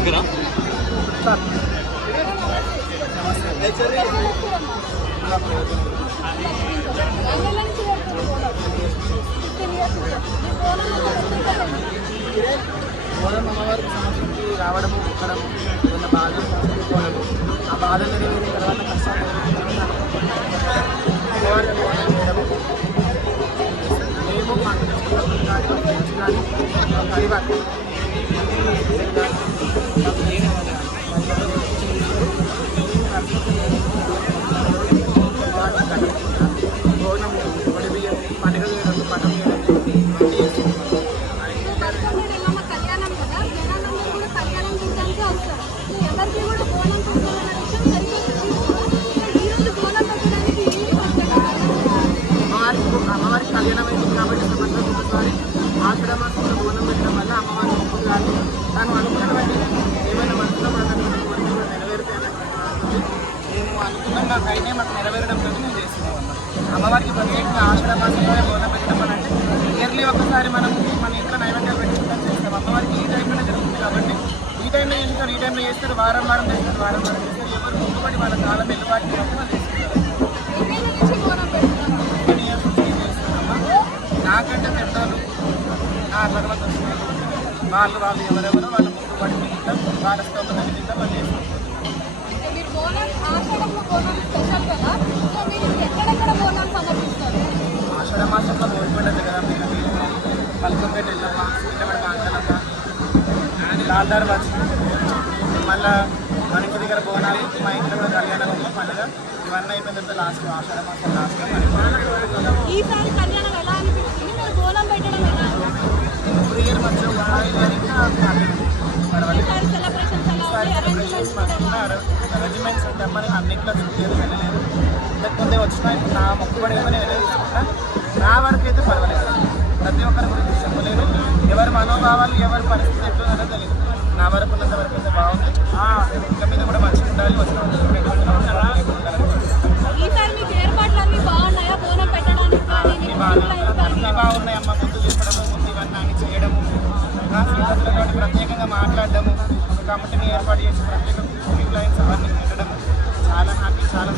ఓకేనా? బోనం అమ్మవారికి సమర్పించి రావడము ఎక్కడము ఏదైనా బాధలు పోవడము ఆ బాధలు నెరవేరిన తర్వాత కష్టాలు అమ్మవారికి చేయడము మేము మా ఫ్రెండ్స్ కానీ మా పరివారం భోజనం ఒడి బియ్యం పండుగ చేయడం పట్టం చేయడం అమ్మవారికి కళ్యాణం అయింది కాబట్టి ఒకసారి ఆషాఢ మాసంలో బోనం పెట్టడం వల్ల అమ్మవారి మొక్కులు కానీ తను అనుకున్నటువంటి ఏమైనా మనసులో మనకు నెరవేరుతాయని మేము అనుకున్నకైతే మాకు నెరవేరడం కోసం మేము చేస్తున్నాం అన్నమాట. అమ్మవారికి ప్రత్యేకంగా ఆషాఢ మాసంలోనే బోనం పెట్టడం అని అంటే ఇయర్లీ ఒకసారి మనం మన ఇంట్లో నైవేద్యాలు పెట్టుకుంటాం చేస్తాం. అమ్మవారికి ఈ టైంలోనే జరుగుతుంది కాబట్టి ఈ టైంలో చేస్తారు, ఈ టైంలో చేస్తారు, వారం వారం చేస్తారు, వారం వారం చేస్తారు. ఎవరు మొక్కుబడి వాళ్ళ కాలం వెలుబాటు వాళ్ళు నాకంటే పెద్దలు నా తర్వాత వాళ్ళు ఎవరెవరో వాళ్ళ మొక్కుబడి తింటాం, వాళ్ళ స్తోమతని తింటాం వాళ్ళు చేస్తాం. ఆషాఢ మాసంలో గోల్పేట దగ్గర పల్కంపేట వెళ్ళమ్మా, ఇళ్ళబడి మాంగళమ్మ, లాల్దార్ వచ్చి మళ్ళీ మన ఇంటి దగ్గర బోనాలు, మా ఇంట్లో కూడా కళ్యాణం పండుగ ఇవన్నీ అయిపోయిన తర్వాత లాస్ట్ ఆషాఢ మాసం లాస్ట్ ఎవ్రీ ఇయర్ మంచిగా అరేంజ్మెంట్స్ తెమ్మని అన్నింటిలో చూడలేదు, వెళ్ళలేదు. ఇంతకుముందే వచ్చినా నా మొక్కుబడి ఏమో నేను తీసుకుంటా. నా వరకు అయితే పర్వాలేదు, ప్రతి ఒక్కరి గురించి చెప్పలేదు. ఎవరి మనోభావాలు ఎవరి పరిస్థితి ఎట్లుందో తెలియదు. నా వరకు ఉన్నంత వరకు అయితే బాగుంది. ఇంకా మీద కూడా మంచిగా ఉండాలి. వచ్చిన బాగున్నాయి అమ్మ. ముందు చెప్పడము, ముందు ఇవన్నీ అన్ని చేయడము, ప్రత్యేకంగా మాట్లాడడము, ఒక కమిటీని ఏర్పాటు చేసి ప్రత్యేక లైన్స్ అవన్నీ పెట్టడము చాలా హ్యాపీ, చాలా